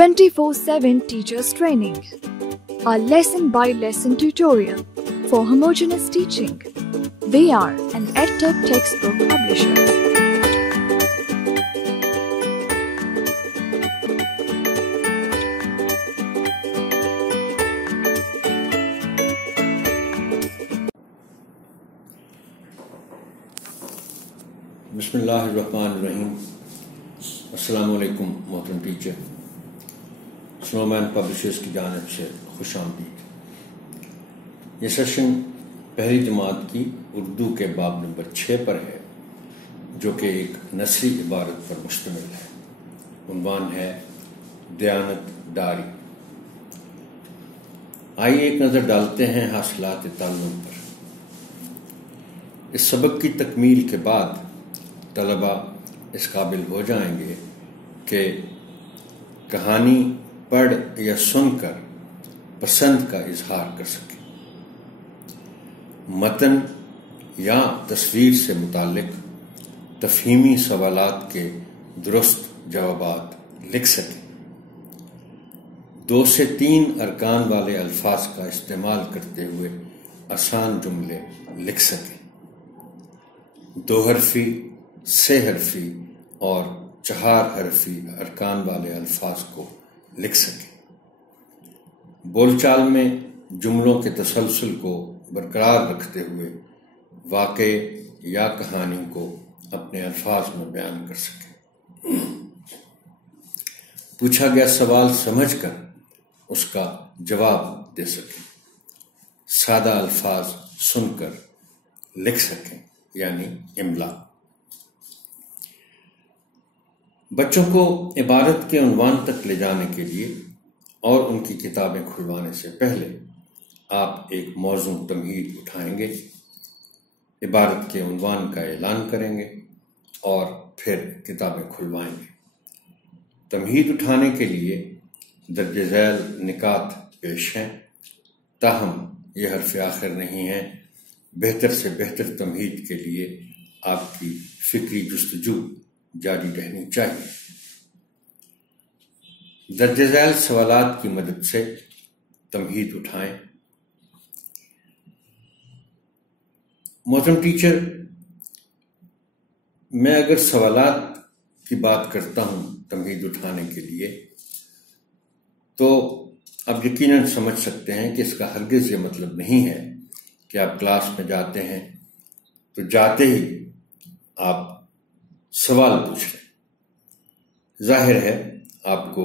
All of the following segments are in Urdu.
24/7 teachers training. A lesson-by-lesson tutorial for homogeneous teaching. We are an EdTech textbook publisher. بسم اللہ الرحمن الرحیم. السلام علیکم محترم ٹیچر. سنو مین پبلشرز کی جانب سے خوش آمدید. یہ سیشن پہلی جماعت کی اردو کے باب نمبر 6 پر ہے، جو کہ ایک نثری عبارت پر مشتمل ہے. عنوان ہے دیانت داری. آئیے ایک نظر ڈالتے ہیں حاصلات تعلم پر. اس سبق کی تکمیل کے بعد طلبہ اس قابل ہو جائیں گے کہ کہانی پڑھ یا سن کر پسند کا اظہار کر سکیں، متن یا تصویر سے متعلق تفہیمی سوالات کے درست جوابات لکھ سکیں، 2 سے 3 ارکان والے الفاظ کا استعمال کرتے ہوئے آسان جملے لکھ سکیں، 2 حرفی، 3 حرفی اور 4 حرفی ارکان والے الفاظ کو لکھ سکیں، بول چال میں جملوں کے تسلسل کو برقرار رکھتے ہوئے واقعے یا کہانی کو اپنے الفاظ میں بیان کر سکیں، پوچھا گیا سوال سمجھ کر اس کا جواب دے سکیں، سادہ الفاظ سن کر لکھ سکیں یعنی املا. بچوں کو عبارت کے عنوان تک لے جانے کے لیے اور ان کی کتابیں کھلوانے سے پہلے آپ ایک موزوں تمہید اٹھائیں گے، عبارت کے عنوان کا اعلان کریں گے اور پھر کتابیں کھلوائیں گے. تمہید اٹھانے کے لیے درج ذیل نکات پیش ہیں، تاہم یہ حرف آخر نہیں ہیں. بہتر سے بہتر تمہید کے لیے آپ کی فکری جستجو جاری رہنی چاہیے. درج ذیل سوالات کی مدد سے تمہید اٹھائیں. محترم ٹیچر، میں اگر سوالات کی بات کرتا ہوں تمہید اٹھانے کے لیے تو آپ یقیناً سمجھ سکتے ہیں کہ اس کا ہرگز یہ مطلب نہیں ہے کہ آپ کلاس میں جاتے ہیں تو جاتے ہی آپ سوال پوچھ رہے ہیں. ظاہر ہے آپ کو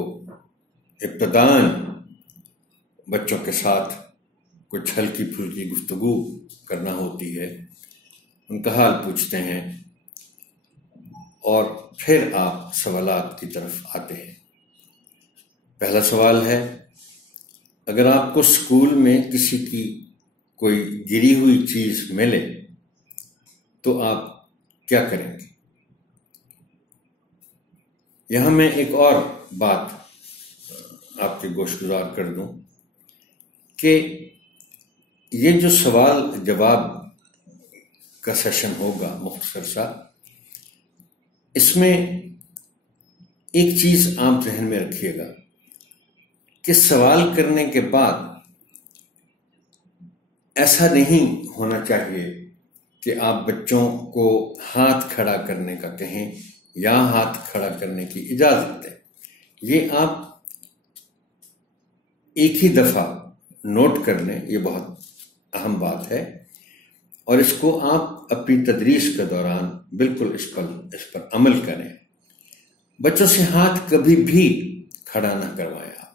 ابتداً بچوں کے ساتھ کچھ ہلکی پھلکی گفتگو کرنا ہوتی ہے، ان کا حال پوچھتے ہیں اور پھر آپ سوالات کی طرف آتے ہیں. پہلا سوال ہے، اگر آپ کو اسکول میں کسی کی کوئی گری ہوئی چیز ملے تو آپ کیا کریں گے؟ یہاں میں ایک اور بات آپ کے گوش گزار کر دوں کہ یہ جو سوال جواب کا سیشن ہوگا مختصر سا، اس میں ایک چیز آپ ذہن میں رکھیے گا کہ سوال کرنے کے بعد ایسا نہیں ہونا چاہیے کہ آپ بچوں کو ہاتھ کھڑا کرنے کا کہیں یا ہاتھ کھڑا کرنے کی اجازت دیں. یہ آپ ایک ہی دفعہ نوٹ کر لیں، یہ بہت اہم بات ہے، اور اس کو آپ اپنی تدریس کے دوران بالکل اس پر عمل کریں. بچوں سے ہاتھ کبھی بھی کھڑا نہ کروائیں آپ،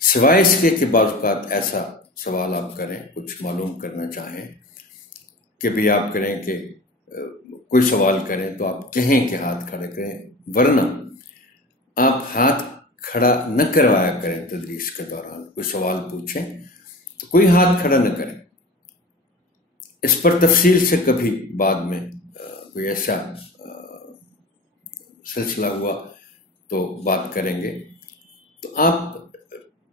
سوائے اس کے کہ بعض اوقات ایسا سوال آپ کریں، کچھ معلوم کرنا چاہیں کہ بھی آپ کریں کہ کوئی سوال کریں تو آپ کہیں کہ ہاتھ کھڑا کریں، ورنہ آپ ہاتھ کھڑا نہ کروایا کریں. تدریس کے دوران کوئی سوال پوچھیں تو کوئی ہاتھ کھڑا نہ کریں. اس پر تفصیل سے کبھی بعد میں کوئی ایسا سلسلہ ہوا تو بات کریں گے. تو آپ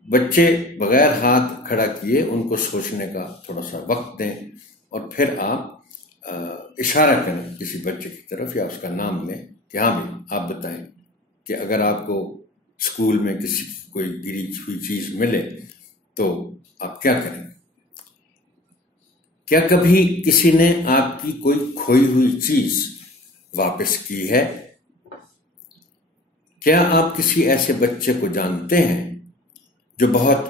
بچے بغیر ہاتھ کھڑا کیے ان کو سوچنے کا تھوڑا سا وقت دیں اور پھر آپ اشارہ کریں کسی بچے کی طرف یا اس کا نام لیں کہ ہاں بھی آپ بتائیں کہ اگر آپ کو اسکول میں کسی کوئی گری ہوئی چیز ملے تو آپ کیا کریں؟ کیا کبھی کسی نے آپ کی کوئی کھوئی ہوئی چیز واپس کی ہے؟ کیا آپ کسی ایسے بچے کو جانتے ہیں جو بہت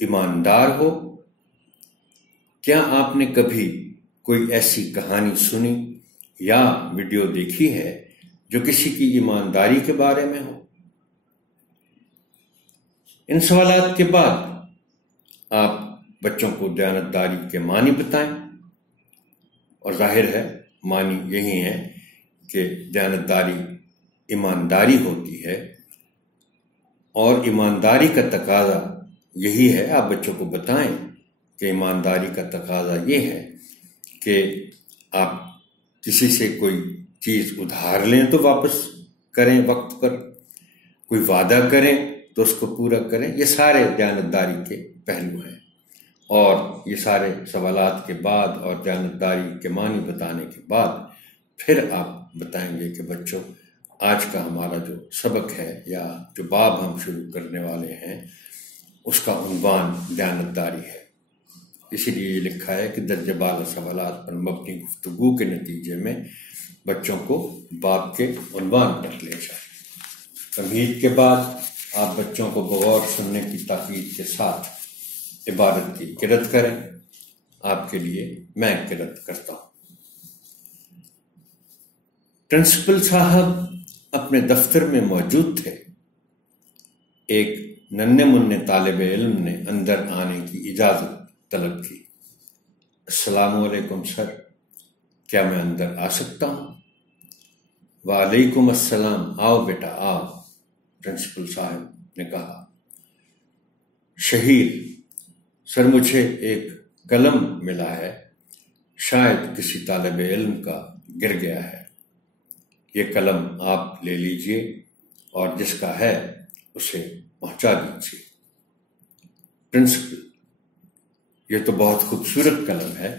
ایماندار ہو؟ کیا آپ نے کبھی کوئی ایسی کہانی سنی یا ویڈیو دیکھی ہے جو کسی کی ایمانداری کے بارے میں ہو؟ ان سوالات کے بعد آپ بچوں کو دیانتداری کے معنی بتائیں، اور ظاہر ہے معنی یہی ہے کہ دیانتداری ایمانداری ہوتی ہے، اور ایمانداری کا تقاضا یہی ہے، آپ بچوں کو بتائیں کہ ایمانداری کا تقاضا یہ ہے کہ آپ کسی سے کوئی چیز ادھار لیں تو واپس کریں وقت پر، کوئی وعدہ کریں تو اس کو پورا کریں۔ یہ سارے دیانتداری کے پہلو ہیں، اور یہ سارے سوالات کے بعد اور دیانتداری کے معنی بتانے کے بعد پھر آپ بتائیں گے کہ بچوں، آج کا ہمارا جو سبق ہے یا جو باب ہم شروع کرنے والے ہیں اس کا عنوان دیانتداری ہے۔ اسی لیے یہ لکھا ہے کہ درجہ بالا سوالات پر مبنی گفتگو کے نتیجے میں بچوں کو باب کے عنوان پر لے جائیں۔ تمہید کے بعد آپ بچوں کو بغور سننے کی تاکید کے ساتھ عبارت کی قرأت کریں۔ آپ کے لیے میں قرأت کرتا ہوں۔ پرنسپل صاحب اپنے دفتر میں موجود تھے۔ ایک ننھے منھے طالب علم نے اندر آنے کی اجازت طلب کی۔ السلام علیکم سر، کیا میں اندر آ سکتا ہوں؟ وعلیکم السلام، آؤ بیٹا آؤ، پرنسپل صاحب نے کہا۔ شہیر، سر مجھے ایک قلم ملا ہے، شاید کسی طالب علم کا گر گیا ہے، یہ قلم آپ لے لیجئے اور جس کا ہے اسے پہنچا دیجئے۔ پرنسپل، یہ تو بہت خوبصورت قلم ہے،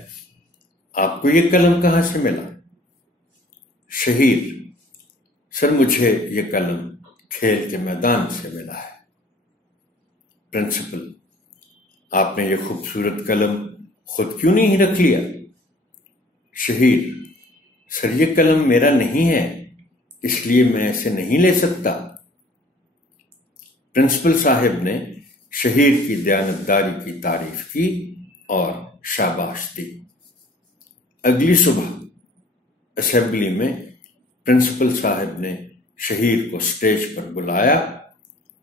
آپ کو یہ قلم کہاں سے ملا؟ شہیر، سر مجھے یہ قلم کھیل کے میدان سے ملا ہے۔ پرنسپل، آپ نے یہ خوبصورت قلم خود کیوں نہیں رکھ لیا؟ شہیر، سر یہ قلم میرا نہیں ہے، اس لیے میں اسے نہیں لے سکتا۔ پرنسپل صاحب نے شہیر کی دیانتداری کی تعریف کی اور شاباش دی۔ اگلی صبح اسمبلی میں پرنسپل صاحب نے شہیر کو سٹیج پر بلایا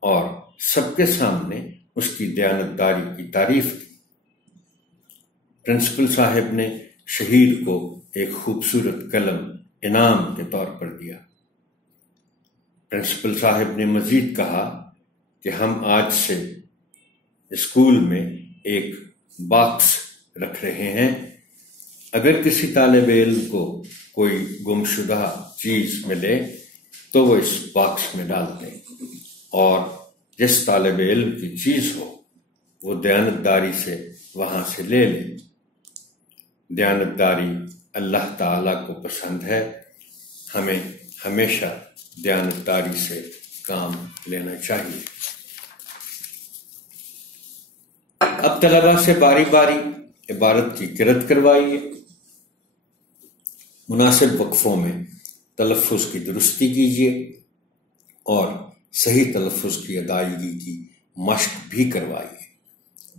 اور سب کے سامنے اس کی دیانتداری کی تعریف کی۔ پرنسپل صاحب نے شہیر کو ایک خوبصورت قلم انعام کے طور پر دیا۔ پرنسپل صاحب نے مزید کہا کہ ہم آج سے اسکول میں ایک باکس رکھ رہے ہیں، اگر کسی طالب علم کو کوئی گمشدہ چیز ملے تو وہ اس باکس میں ڈال دیں، اور جس طالب علم کی چیز ہو وہ دیانتداری سے وہاں سے لے لے۔ دیانتداری اللہ تعالیٰ کو پسند ہے، ہمیں ہمیشہ دیانتداری سے کام لینا چاہیے۔ اب طلباء سے باری باری عبارت کی قرأت کروائیے۔ مناسب وقفوں میں تلفظ کی درستی کیجیے اور صحیح تلفظ کی ادائیگی کی مشق بھی کروائیے۔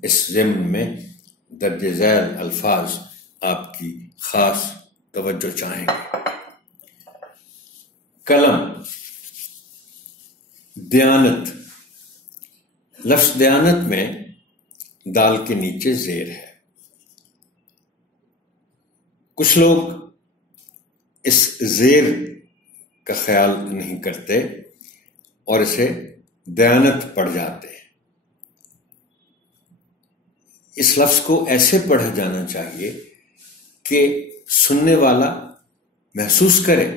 اس ضمن میں درج ذیل الفاظ آپ کی خاص توجہ چاہیں گے۔ قلم، دیانت، لفظ دیانت میں دال کے نیچے زیر ہے۔ کچھ لوگ اس زیر کا خیال نہیں کرتے اور اسے دیانت پڑھ جاتے ہیں۔ اس لفظ کو ایسے پڑھا جانا چاہیے کہ سننے والا محسوس کرے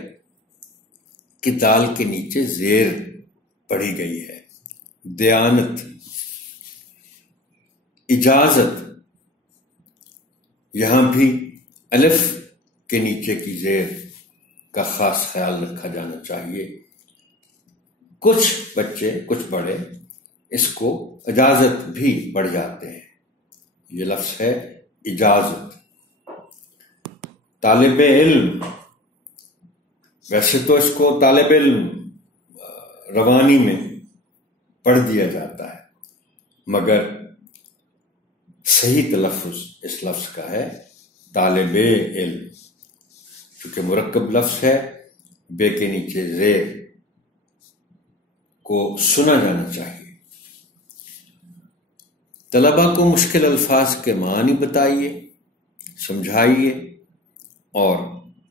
کہ دال کے نیچے زیر پڑھی گئی ہے۔ دیانت، اجازت، یہاں بھی الف کے نیچے کی زیر کا خاص خیال رکھا جانا چاہیے۔ کچھ بچے، کچھ بڑے اس کو اجازت بھی پڑھ جاتے ہیں. یہ لفظ ہے اجازت. طالب علم، ویسے تو اس کو طالب علم روانی میں پڑھ دیا جاتا ہے، مگر صحیح تلفظ اس لفظ کا ہے طالب علم. چونکہ مرکب لفظ ہے، بے کے نیچے زیر کو سنا جانا چاہیے. طلباء کو مشکل الفاظ کے معنی بتائیے، سمجھائیے اور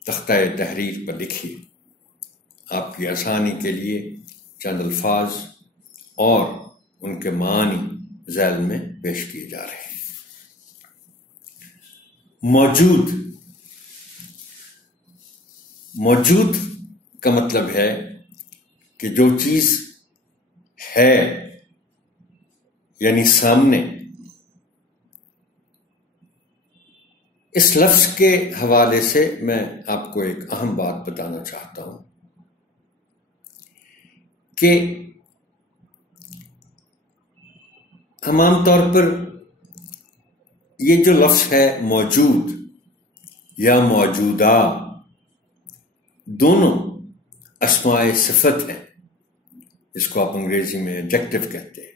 تختہ تحریر پر لکھیے. آپ کی آسانی کے لیے چند الفاظ اور ان کے معنی ذیل میں پیش کیے جا رہے ہیں. موجود. موجود کا مطلب ہے کہ جو چیز ہے، یعنی سامنے. اس لفظ کے حوالے سے میں آپ کو ایک اہم بات بتانا چاہتا ہوں کہ ہم عام طور پر یہ جو لفظ ہے موجود یا موجودہ، دونوں اسماء صفت ہیں. اس کو آپ انگریزی میں ایڈجیکٹو کہتے ہیں.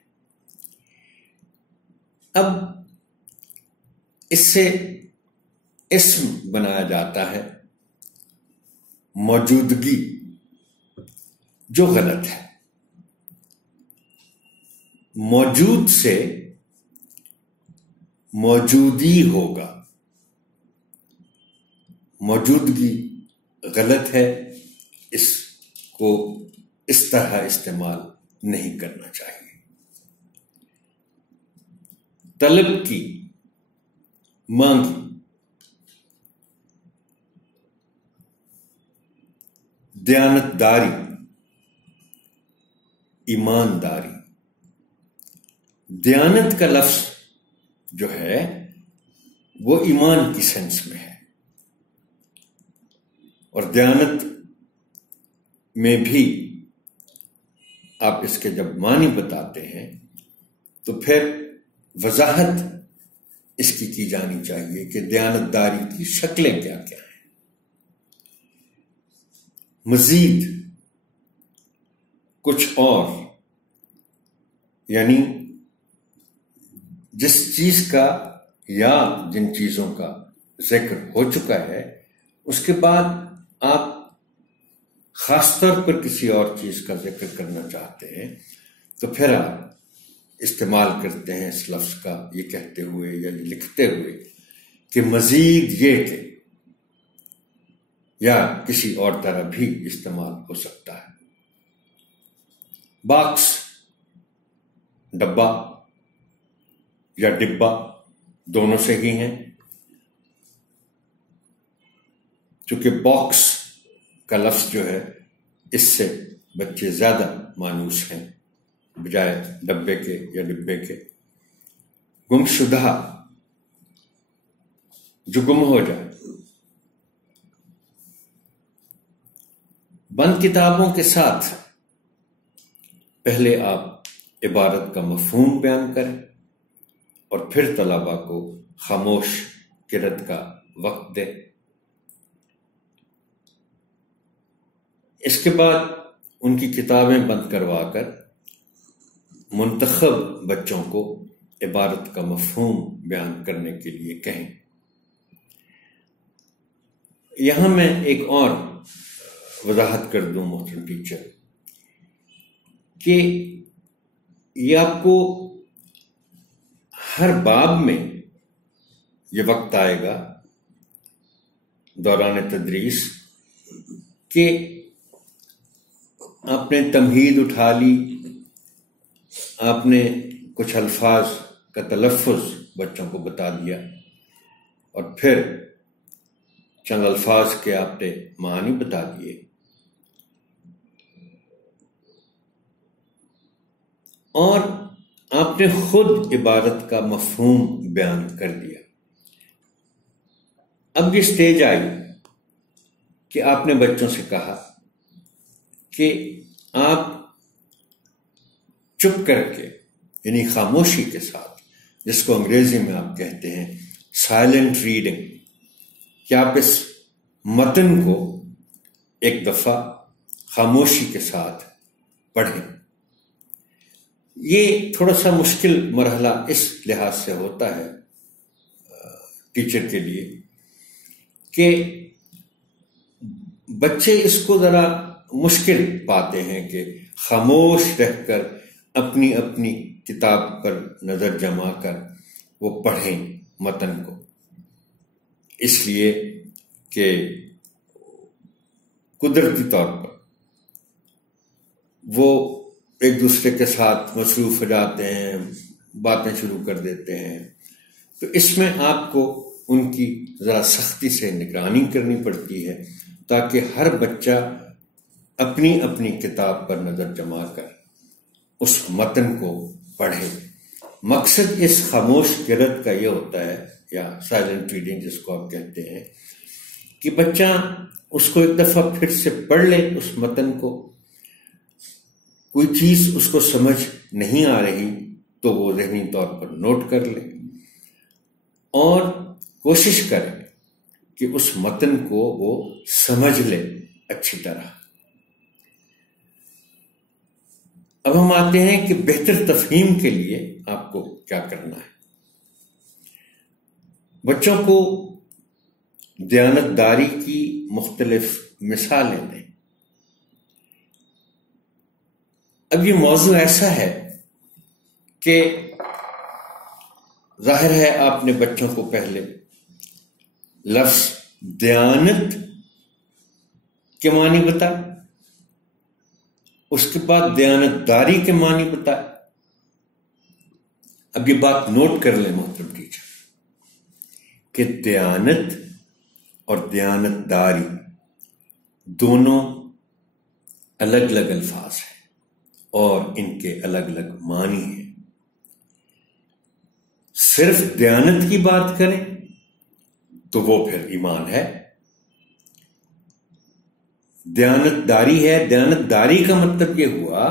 اب اس سے اسم بنایا جاتا ہے موجودگی، جو غلط ہے. موجود سے موجودی ہوگا. موجودگی غلط ہے، اس کو اس طرح استعمال نہیں کرنا چاہیے. طلب کی، مانگی. دیانتداری، ایمانداری. دیانت کا لفظ جو ہے وہ ایمان کی سینس میں ہے، اور دیانت میں بھی آپ اس کے جب معنی بتاتے ہیں تو پھر وضاحت اس کی جانی چاہیے کہ دیانتداری کی شکلیں کیا کیا ہیں. مزید، کچھ اور، یعنی جس چیز کا یا جن چیزوں کا ذکر ہو چکا ہے، اس کے بعد آپ خاص طور پر کسی اور چیز کا ذکر کرنا چاہتے ہیں تو پھر آپ استعمال کرتے ہیں اس لفظ کا، یہ کہتے ہوئے یا لکھتے ہوئے کہ مزید یہ کہ، یا کسی اور طرح بھی استعمال ہو سکتا ہے. باکس، ڈبہ یا ڈبہ، دونوں سے ہی ہیں. چونکہ باکس کا لفظ جو ہے اس سے بچے زیادہ مانوس ہیں بجائے ڈبے کے یا ڈبے کے. گمشدہ، جو گم ہو جائے. بند کتابوں کے ساتھ پہلے آپ عبارت کا مفہوم بیان کریں اور پھر طلباء کو خاموش قرأت کا وقت دیں. اس کے بعد ان کی کتابیں بند کروا کر منتخب بچوں کو عبارت کا مفہوم بیان کرنے کے لیے کہیں. یہاں میں ایک اور وضاحت کر دوں محترم ٹیچر کہ یہ آپ کو ہر باب میں یہ وقت آئے گا دوران تدریس کہ آپ نے تمہید اٹھا لی، آپ نے کچھ الفاظ کا تلفظ بچوں کو بتا دیا اور پھر چند الفاظ کے آپ نے معنی بتا دیے، اور آپ نے خود عبارت کا مفہوم بیان کر دیا. اب یہ سٹیج آئی کہ آپ نے بچوں سے کہا کہ آپ چپ کر کے یعنی خاموشی کے ساتھ، جس کو انگریزی میں آپ کہتے ہیں سائلنٹ ریڈنگ، کہ آپ اس متن کو ایک دفعہ خاموشی کے ساتھ پڑھیں۔ یہ تھوڑا سا مشکل مرحلہ اس لحاظ سے ہوتا ہے ٹیچر کے لیے کہ بچے اس کو ذرا مشکل پاتے ہیں کہ خاموش رہ کر اپنی اپنی کتاب پر نظر جما کر وہ پڑھیں متن کو، اس لیے کہ قدرتی طور پر وہ ایک دوسرے کے ساتھ مصروف ہو جاتے ہیں، باتیں شروع کر دیتے ہیں، تو اس میں آپ کو ان کی ذرا سختی سے نگرانی کرنی پڑتی ہے تاکہ ہر بچہ اپنی اپنی کتاب پر نظر جما کر اس متن کو پڑھے۔ مقصد اس خاموش قرأت کا یہ ہوتا ہے، یا سائلنٹ ریڈنگ جس کو آپ کہتے ہیں، کہ بچہ اس کو ایک دفعہ پھر سے پڑھ لے اس متن کو، کوئی چیز اس کو سمجھ نہیں آ رہی تو وہ ذہنی طور پر نوٹ کر لے اور کوشش کرے کہ اس متن کو وہ سمجھ لے اچھی طرح۔ اب ہم آتے ہیں کہ بہتر تفہیم کے لیے آپ کو کیا کرنا ہے۔ بچوں کو دیانتداری کی مختلف مثالیں دیں۔ اب یہ موضوع ایسا ہے کہ ظاہر ہے آپ نے بچوں کو پہلے لفظ دیانت کے معنی بتائے، اس کے بعد دیانتداری کے معنی بتائے۔ اب یہ بات نوٹ کر لیں محترم ٹیچر کہ دیانت اور دیانتداری دونوں الگ الگ الفاظ ہیں اور ان کے الگ الگ معنی ہیں۔ صرف دیانت کی بات کریں تو وہ پھر ایمان ہے، دیانتداری ہے، دیانتداری کا مطلب یہ ہوا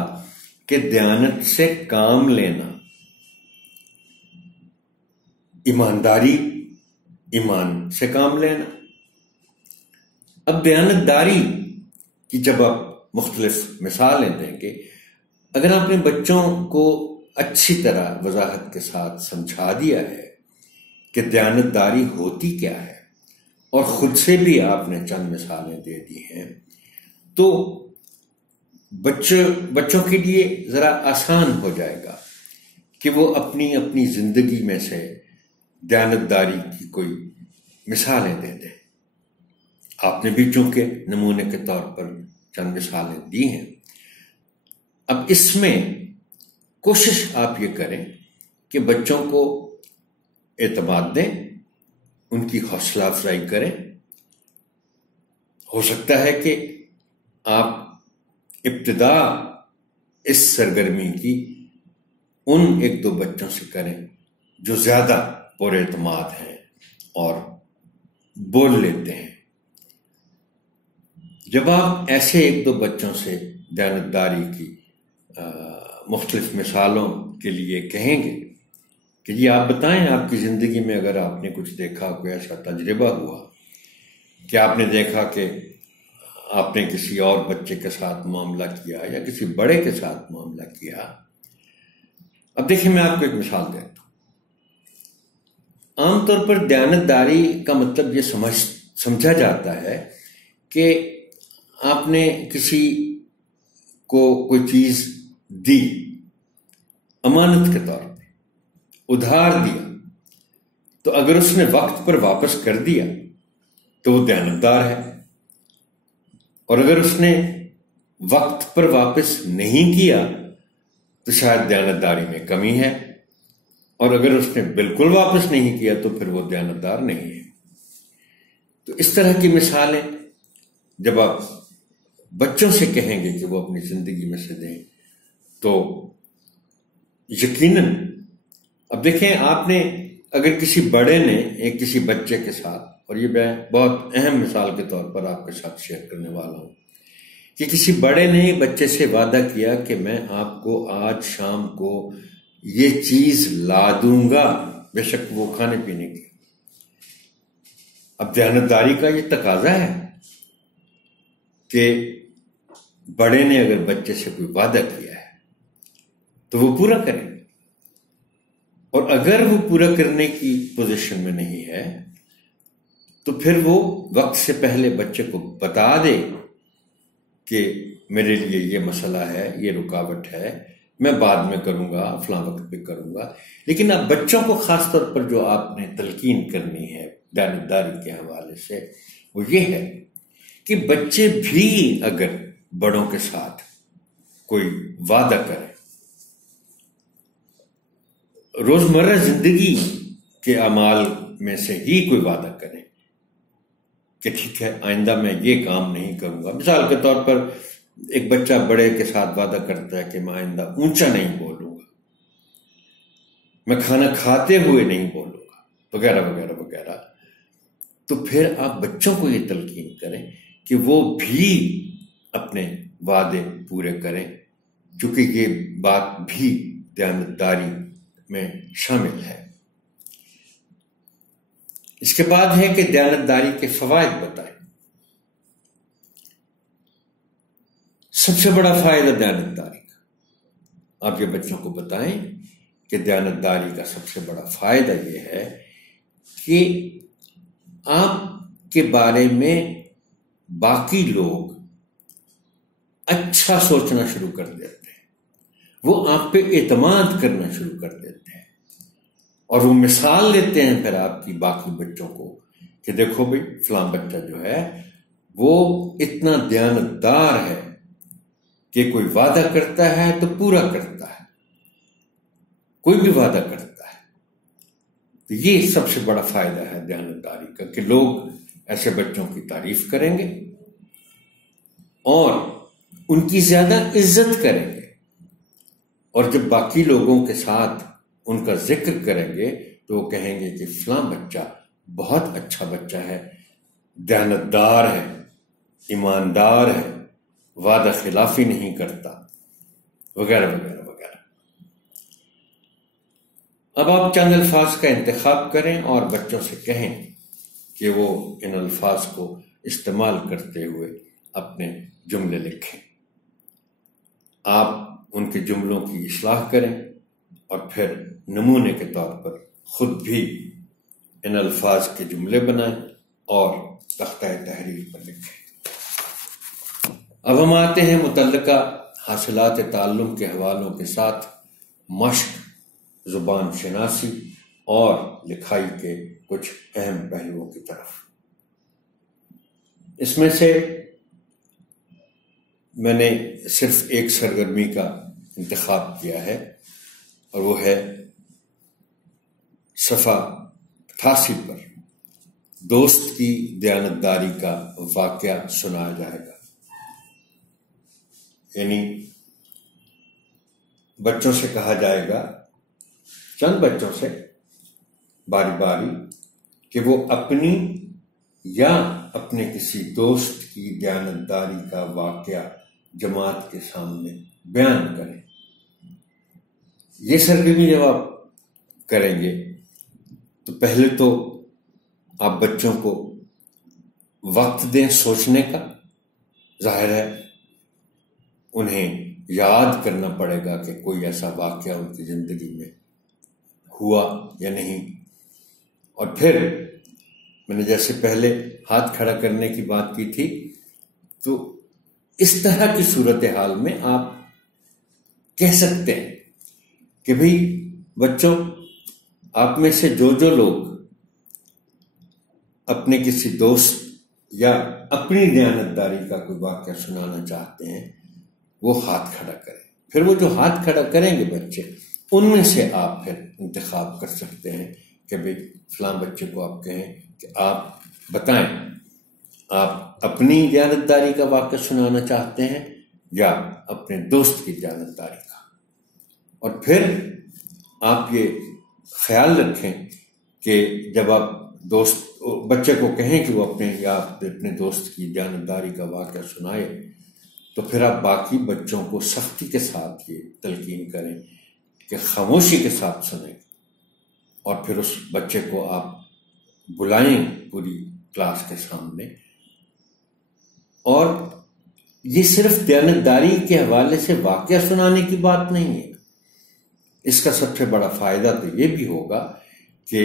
کہ دیانت سے کام لینا، ایمانداری، ایمان سے کام لینا۔ اب دیانتداری کی جب آپ مختلف مثالیں دیں گے، اگر آپ نے بچوں کو اچھی طرح وضاحت کے ساتھ سمجھا دیا ہے کہ دیانتداری ہوتی کیا ہے اور خود سے بھی آپ نے چند مثالیں دے دی ہیں، تو بچوں کے لیے ذرا آسان ہو جائے گا کہ وہ اپنی اپنی زندگی میں سے دیانتداری کی کوئی مثالیں دے دیں۔ آپ نے بھی چونکہ نمونے کے طور پر چند مثالیں دی ہیں۔ اب اس میں کوشش آپ یہ کریں کہ بچوں کو اعتماد دیں، ان کی حوصلہ افزائی کریں۔ ہو سکتا ہے کہ آپ ابتدا اس سرگرمی کی ان ایک دو بچوں سے کریں جو زیادہ پر اعتماد ہیں اور بول لیتے ہیں۔ جب آپ ایسے ایک دو بچوں سے دیانتداری کی مختلف مثالوں کے لیے کہیں گے کہ جی آپ بتائیں آپ کی زندگی میں اگر آپ نے کچھ دیکھا، کوئی ایسا تجربہ ہوا کہ آپ نے دیکھا کہ آپ نے کسی اور بچے کے ساتھ معاملہ کیا یا کسی بڑے کے ساتھ معاملہ کیا۔ اب دیکھیں میں آپ کو ایک مثال دیتا ہوں۔ عام طور پر دیانتداری کا مطلب یہ سمجھا جاتا ہے کہ آپ نے کسی کو کوئی چیز دی، امانت کے طور پر ادھار دیا، تو اگر اس نے وقت پر واپس کر دیا تو وہ دیانتدار ہے، اور اگر اس نے وقت پر واپس نہیں کیا تو شاید دیانتداری میں کمی ہے، اور اگر اس نے بالکل واپس نہیں کیا تو پھر وہ دیانتدار نہیں ہے۔ تو اس طرح کی مثالیں جب آپ بچوں سے کہیں گے کہ وہ اپنی زندگی میں سے دیں تو یقیناً، اب دیکھیں آپ نے اگر کسی بڑے نے ایک کسی بچے کے ساتھ، اور یہ میں بہت اہم مثال کے طور پر آپ کے ساتھ شیئر کرنے والا ہوں، کہ کسی بڑے نے بچے سے وعدہ کیا کہ میں آپ کو آج شام کو یہ چیز لا دوں گا، بے شک وہ کھانے پینے کی۔ اب دیانتداری کا یہ تقاضا ہے کہ بڑے نے اگر بچے سے کوئی وعدہ کیا ہے تو وہ پورا کرے، اور اگر وہ پورا کرنے کی پوزیشن میں نہیں ہے تو پھر وہ وقت سے پہلے بچے کو بتا دے کہ میرے لیے یہ مسئلہ ہے، یہ رکاوٹ ہے، میں بعد میں کروں گا، فلاں وقت پہ کروں گا۔ لیکن اب بچوں کو خاص طور پر جو آپ نے تلقین کرنی ہے دیانتداری کے حوالے سے وہ یہ ہے کہ بچے بھی اگر بڑوں کے ساتھ کوئی وعدہ کریں، روزمرہ زندگی کے اعمال میں سے ہی کوئی وعدہ کریں کہ ٹھیک ہے آئندہ میں یہ کام نہیں کروں گا۔ مثال کے طور پر ایک بچہ بڑے کے ساتھ وعدہ کرتا ہے کہ میں آئندہ اونچا نہیں بولوں گا، میں کھانا کھاتے ہوئے نہیں بولوں گا، وغیرہ وغیرہ وغیرہ، تو پھر آپ بچوں کو یہ تلقین کریں کہ وہ بھی اپنے وعدے پورے کریں، کیونکہ یہ بات بھی دیانتداری میں شامل ہے۔ اس کے بعد ہے کہ دیانتداری کے فوائد بتائیں۔ سب سے بڑا فائدہ دیانتداری کا آپ یہ بچوں کو بتائیں کہ دیانتداری کا سب سے بڑا فائدہ یہ ہے کہ آپ کے بارے میں باقی لوگ اچھا سوچنا شروع کر دیتے ہیں، وہ آپ پہ اعتماد کرنا شروع کر دیتے ہیں، اور وہ مثال دیتے ہیں پھر آپ کی باقی بچوں کو کہ دیکھو بھائی فلاں بچہ جو ہے وہ اتنا دیانتدار ہے کہ کوئی وعدہ کرتا ہے تو پورا کرتا ہے، کوئی بھی وعدہ کرتا ہے۔ تو یہ سب سے بڑا فائدہ ہے دیانتداری کا کہ لوگ ایسے بچوں کی تعریف کریں گے اور ان کی زیادہ عزت کریں گے، اور جب باقی لوگوں کے ساتھ ان کا ذکر کریں گے تو وہ کہیں گے کہ فلاں بچہ بہت اچھا بچہ ہے، دیانتدار ہے، ایماندار ہے، وعدہ خلافی نہیں کرتا، وغیرہ وغیرہ وغیرہ۔ اب آپ چند الفاظ کا انتخاب کریں اور بچوں سے کہیں کہ وہ ان الفاظ کو استعمال کرتے ہوئے اپنے جملے لکھیں۔ آپ ان کے جملوں کی اصلاح کریں اور پھر نمونے کے طور پر خود بھی ان الفاظ کے جملے بنائیں اور تختہ تحریر پر لکھیں۔ اب ہم آتے ہیں متعلقہ حاصلات تعلم کے حوالوں کے ساتھ مشق، زبان شناسی اور لکھائی کے کچھ اہم پہلوؤں کی طرف۔ اس میں سے میں نے صرف ایک سرگرمی کا انتخاب کیا ہے اور وہ ہے صفحہ 88 پر دوست کی دیانتداری کا واقعہ سنایا جائے گا۔ یعنی بچوں سے کہا جائے گا، چند بچوں سے باری باری، کہ وہ اپنی یا اپنے کسی دوست کی دیانتداری کا واقعہ جماعت کے سامنے بیان کریں۔ یہ سرگرمی جب آپ کریں گے تو پہلے تو آپ بچوں کو وقت دیں سوچنے کا، ظاہر ہے انہیں یاد کرنا پڑے گا کہ کوئی ایسا واقعہ ان کی زندگی میں ہوا یا نہیں، اور پھر میں نے جیسے پہلے ہاتھ کھڑا کرنے کی بات کی تھی، تو اس طرح کی صورتحال میں آپ کہہ سکتے ہیں کہ بھئی بچوں، آپ میں سے جو لوگ اپنے کسی دوست یا اپنی دیانتداری کا کوئی واقعہ سنانا چاہتے ہیں وہ ہاتھ کھڑا کریں۔ پھر وہ جو ہاتھ کھڑا کریں گے بچے، ان میں سے آپ پھر انتخاب کر سکتے ہیں کہ بھئی فلاں بچے کو آپ کہیں کہ آپ بتائیں آپ اپنی دیانتداری کا واقعہ سنانا چاہتے ہیں یا اپنے دوست کی دیانتداری کا، اور پھر آپ یہ خیال رکھیں کہ جب آپ بچے کو کہیں کہ وہ اپنے یا اپنے دوست کی دیانتداری کا واقعہ سنائے تو پھر آپ باقی بچوں کو سختی کے ساتھ یہ تلقین کریں کہ خاموشی کے ساتھ سنیں، اور پھر اس بچے کو آپ بلائیں پوری کلاس کے سامنے. اور یہ صرف دیانتداری کے حوالے سے واقعہ سنانے کی بات نہیں ہے. اس کا سب سے بڑا فائدہ تو یہ بھی ہوگا کہ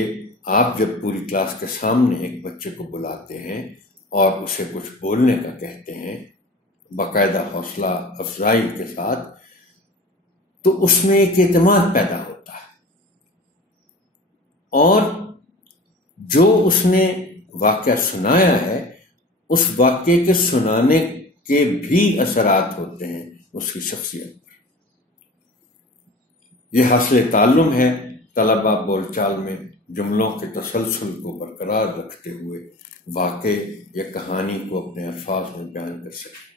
آپ جب پوری کلاس کے سامنے ایک بچے کو بلاتے ہیں اور اسے کچھ بولنے کا کہتے ہیں باقاعدہ حوصلہ افزائی کے ساتھ، تو اس میں ایک اعتماد پیدا ہوتا ہے، اور جو اس نے واقعہ سنایا ہے اس واقعے کے سنانے کے بھی اثرات ہوتے ہیں اس کی شخصیت پر. یہ حاصل تعلم ہے طلبہ بول چال میں جملوں کے تسلسل کو برقرار رکھتے ہوئے واقعے یا کہانی کو اپنے الفاظ میں بیان کر سکیں.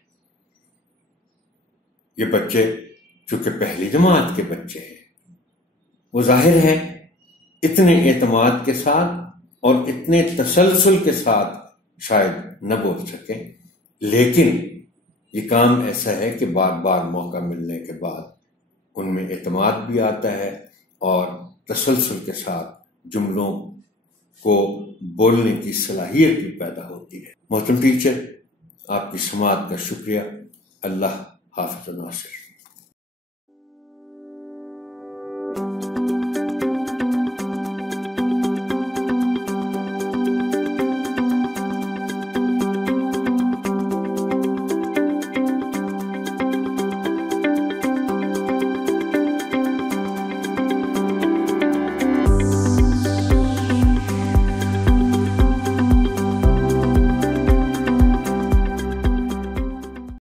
یہ بچے چونکہ پہلی جماعت کے بچے ہیں، وہ ظاہر ہے اتنے اعتماد کے ساتھ اور اتنے تسلسل کے ساتھ شاید نہ بول سکیں، لیکن یہ کام ایسا ہے کہ بار بار موقع ملنے کے بعد ان میں اعتماد بھی آتا ہے اور تسلسل کے ساتھ جملوں کو بولنے کی صلاحیت بھی پیدا ہوتی ہے. محترم ٹیچر، آپ کی سماعت کا شکریہ. اللہ حافظ ناصر.